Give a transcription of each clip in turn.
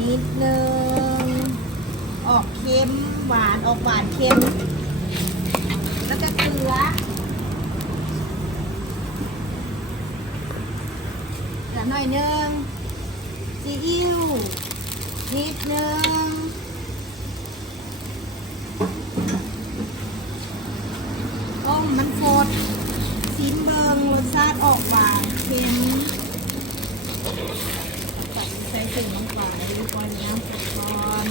นิดนึง ออกเค็มหวานออกหวานเค็ม แล้วก็เกลือเกลือหน่อยนึงซีอิ๊วนิดนึงต้มมันสดซิมเบิงรสชาติออกหวานเค็มใส่ใส่ถึงน้ำปลาดูก่อนน้ำสดก่อน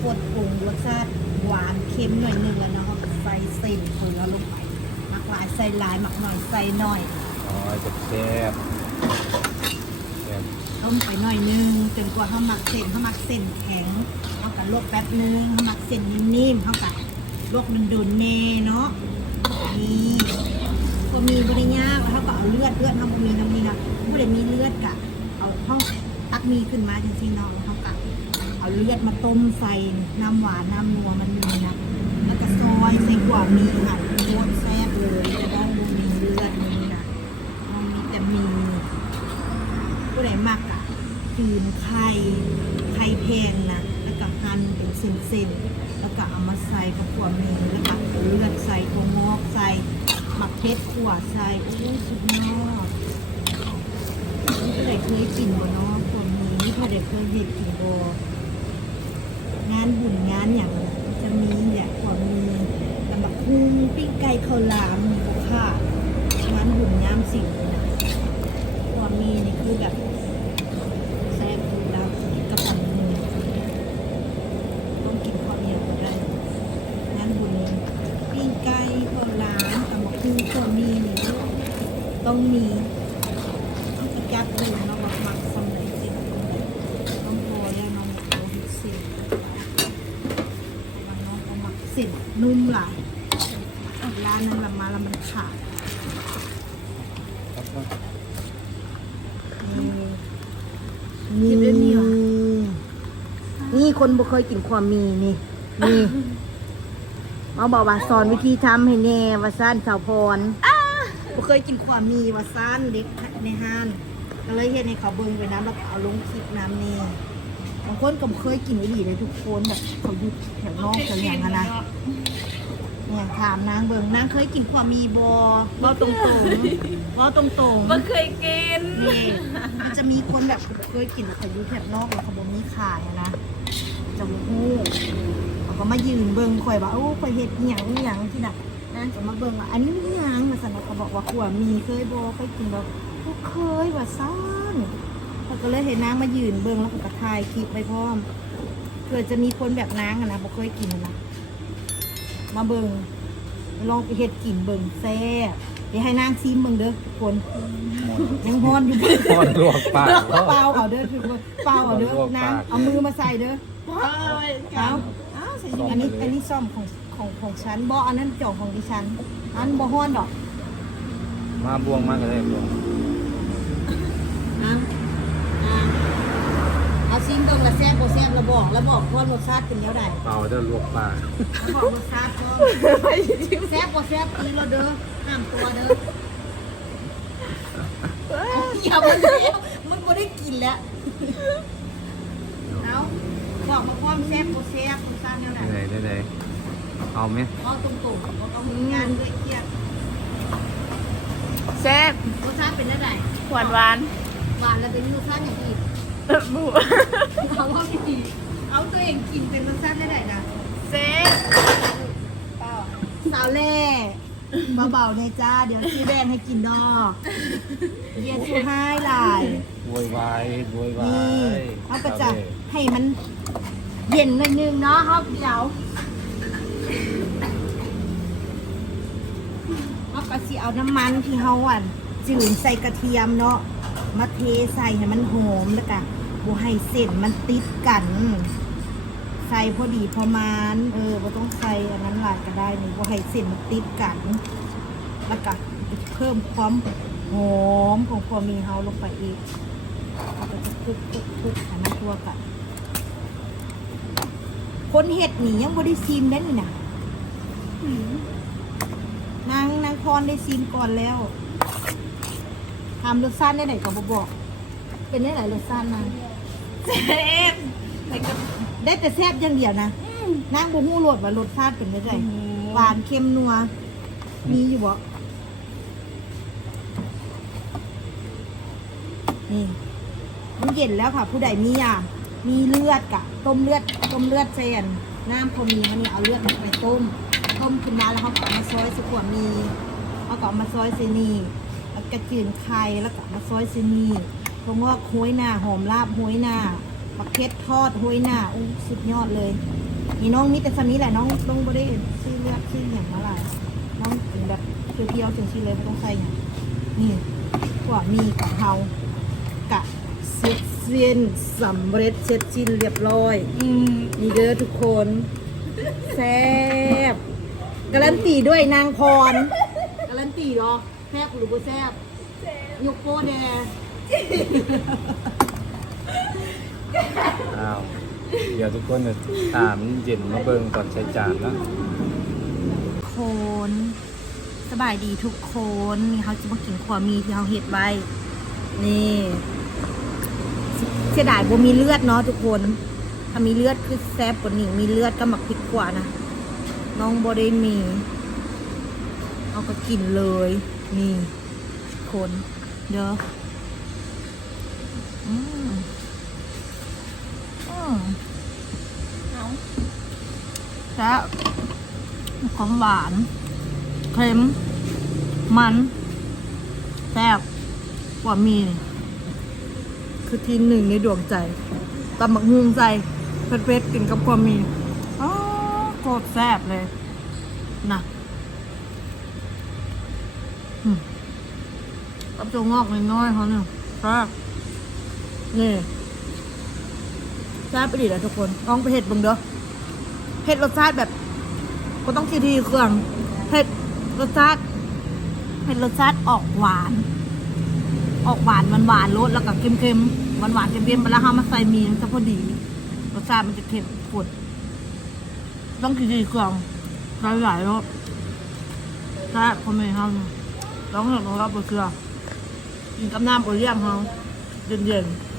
น้ำปดปรุงรสชาติหวานเค็มหน่อยหนึงแล้วเนาะใส่เส้นเกลือลงไปหมักหลายใส่หลายหมักหน่อยใส่หน่อยอ๋อจะแซ่บแซ่บต้มไปหน่อยนึงจนกว่าเขาหมักเส้นเขาหมักเส้นแข็งเขากัลวกแป๊บนึงเขาหมักเส้นนิ่มๆเขากัลวกดุนๆเนเนาะนี่พอมีบริยากแล้วเขาก็เอาเลือดเลือดเขาบ่มีน้ำมีนะผู้ใดมีเลือดกะเอาเขาตักมีขึ้นมาจริงๆเนาะแล้วเขากะ เอาเลือดมาต้มใส่น้ำหวานน้ำนัวมันมีนะแล้วก็ซอยใส่กว่ามีค่ะโคตรแซ่บเลยจะต้องดูมีเลือดมีนะมันมีแต่มีผู้ใดมักอะคืนไข่ไข่แพงนะแล้วก็หั่นเป็นเส้นๆแล้วก็เอามาใส่กับขัวหมีแล้วก็เลือดใส่ถั่วงอกใส่หมักเพชรขั่วใส่โอ้สุดยอดนี่ผู้ใดเคยกินบ่เนาะขัวมีนี่ผู้ใดเคยเห็ดกินบ่นบุญงาน อย่างจะมีเนี่ยขัวหมีตำบักหุ่งปิ้งไก่ข้าวหลามมีกับข้าวงานบุญงานสิ่งนี้นะความมีนี่คือแบบแซ่บอยู่แล้วกินกับผักมือต้องกินความเมียก็ได้งั้นบุญปิ้งไก่ข้าวหลามตำบักหุ่งความมีนี่ต้องมีต้องกินแก้ปูเนาะแบบหมักสำเร็จติดต้องพอแล้วน้องโอ้หิสิวันน้องก็หมักเส้นนุ่มหลาย ร้านนั้นละมาแล้วมันขาดครับนี่นี่นี่คนบ่เคยกินความมีนี่นี่มาบอกว่าสอนวิธีทำให้แน่ว่าซ่านสาวพรบ่เคยกินความมีว่าซ่านเด็กในห้านก็เลยเฮ็ดให้เขาเบิ่งไปน้ำแล้วก็เอาลงคลิปน้ำนี่บางคนก็บ่เคยกินอีหลีเลยทุกคนแบบเขาอยู่แถวนอกจะเลี้ยงอะนะ เนี่ยถามนางเบิ่งนางเคยกินความมีบ่เว้าตรงๆเว้าตรงๆไม่เคยกิน นี่มันจะมีคนแบบเคยกินแต่อยู่แถบนอกแล้วเขาบอกมีขายอะนะจะบ่ฮู้เขาก็มายืนเบิ่งข่อยว่าโอ้ข่อยเฮ็ดอีหยังอีหยังที่น่ะนั่นก็มาเบิ่งว่าอันนี้อีหยังมาสั่นแล้วเขาบอกว่าขัวมีเคยบ่เคยกินบ่บ่เคยว่าซ่านเขาก็เลยเห็นนางมายืนเบิ่งแล้วเขาก็ถ่ายคลิปไปพร้อมเผื่อจะมีคนแบบนางอะนะบ่เคยกินอะนะ มาเบิ่งลองไปเฮ็ดกินเบิ่งแซ่บเดี๋ยวให้นางซิมเบิ่งเด้อทุกคนหมดยังฮ้อนอยู่ทอดลวกปากเปล่าเอาเด้อทุกคนเปล่าเอาเด้อลวกนะปากเอามือมาใส่เด้อโอ้ยเอาเอาใส่ดิอันนี้อันนี้ซ่อมของของของฉันบ่อันนั้นจ่องของดิฉันอันบ่ฮ้อนดอกมาบวงมากก็ได้บวงเอาเอาเอาซิมเบิ่ง ละแซ่บบ่แซ่บละบอกแล้วบอกว่ารสชาติเป็นแนวใดเปล่าเด้อลวกปากบอกรสชาติก่อนแซ่บบ่แซ่บตีเราเด้อห้ามตัวเด้ออย่ามาเลี้ยวมึงบ่ได้กินแล้วเอาบอกมาพร้อมแซ่บบ่แซ่บรสชาติแนวใดได้ได้ได้เอาไหมเอาตรงๆเราต้องมีงานด้วยเครียดแซ่บรสชาติเป็นได้ไหนหวานหวานหวานแล้วเป็นรสชาติอย่างอีก บูเอาว่าไม่ดีเอาตัวเองกินเป็นรสชาติได้ไหนนะแซ่บสาวแล่เบาๆในจ้า เดี๋ยวพี่แดงให้กินดอกเย็นสุดให้หลายโวยวายโวยวานี่ยเขาก็จะให้มันเย็นนิดนึงเนาะครับเดี๋ยวเขาก็สิเอาน้ำมันที่เขาอะจืดใส่กระเทียมเนาะมาเทใส่ให้มันหอมแล้วก็ บัให้เส้นมันติดกัน ใส่พอดีประมาณเออบ่ต้องใส่อันนั้นหลายก็ได้นี่บัให้เส้นมันติดกัน แล้วก็เพิ่มความหอมของความมีเฮาลงไปอีกก็จะคลุกคลุกคลุกให้มันทั่วกันคนเห็ดหนียังบ่ได้ซีมได้นี่นะนางนางพรได้ซีมก่อนแล้วทำรสชาติได้ไหนก็บอก เป็นได้ไหนรสชาตินาง เจ็บแต่ก็ได้แต่แซ่บอย่างเดียวนะนางบ่ฮู้รสว่ารสชาติเป็นได้ไงอืมหวานเค็มนัว มีอยู่บ่นี่มันเย็นแล้วค่ะ ผู้ใดมีอะมีเลือดกะ ต้มเลือด ต้มเลือดเซนน้ำพอมีมันนี่เอาเลือดไปต้ม ต้มขึ้นมาแล้วเขาก็เอามาซอยสขวมีเขาก็เอามาซอยเซนีแล้วกระจืนไข่แล้วก็เอามาซอยเซนี พวงอกห้วยหน้าหอมลาบห้วยหน้าปักเค็ดทอดห้วยหน้าอู้สุดยอดเลยนี่น้องมีแต่สำนี้แหละน้องต้องไม่ได้ซื้อเลือดซื้ออย่างอะไรน้องเป็นแบบเพียวๆถึงชีเลยไม่ต้องใส่อย่างนี่พวกมีกับเฮากะเสร็จสิ้นสำเร็จเสร็จสิ้นเรียบร้อยอืมนี่เด้อทุกคนแซ่บการันตีด้วยนางพรการันตีเหรอแซ่บหรือบ่แซ่บยกโป้แดง อ้าว เดี๋ยวทุกคนจะตามเย็นมาเบิ่งก่อนใช้จานเนาะคนสบายดีทุกคนนี่เขาจะมากินขวามีที่เขาเห็ดไว้ นี่เสียดายบ่มีเลือดเนาะทุกคน ถ้ามีเลือดคือแซ่บกว่านี้มีเลือดก็หมักพริกกว่านะ น้องบ่ได้มี เอาก็กินเลย นี่คนเด้อ อืมอืมเอาแซ่บของหวาน เค็ม มันแซ่บกว่ามี คือทีหนึ่งในดวงใจตำบักฮงใจเผ็ดๆกินกับความมีอ๋อโคตรแซ่บเลยนะกับตัวงอกน้อยๆเขาเนี่ยแซ่บ นี่แซ่บไปดิแหละทุกคนลองไปเห็ดบึงเด้อเห็ดรสชาติแบบ ก็ต้องทีทีเครื่องเผ็ดรสชาติเผ็ดรสชาติออกหวาน ออกหวานมันหวานรสแล้วก็เค็มเค็มหวานหวานเค็มเค็มแล้วเอามาใส่มีมันจะพอดี รสชาติมันจะเค็มฝุดต้องทีทีเครื่องหลายหลายรสแซ่บพอไม่ทำต้องเห็นของเราเปลือกกินกับน้ำโอเลี้ยงเขาเย็นๆ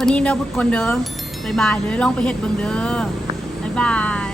ตอนนี้เด้อพุทธคนเด้อบายบายเด้อลองไปเห็ดเบิ่งเด้อบายบาย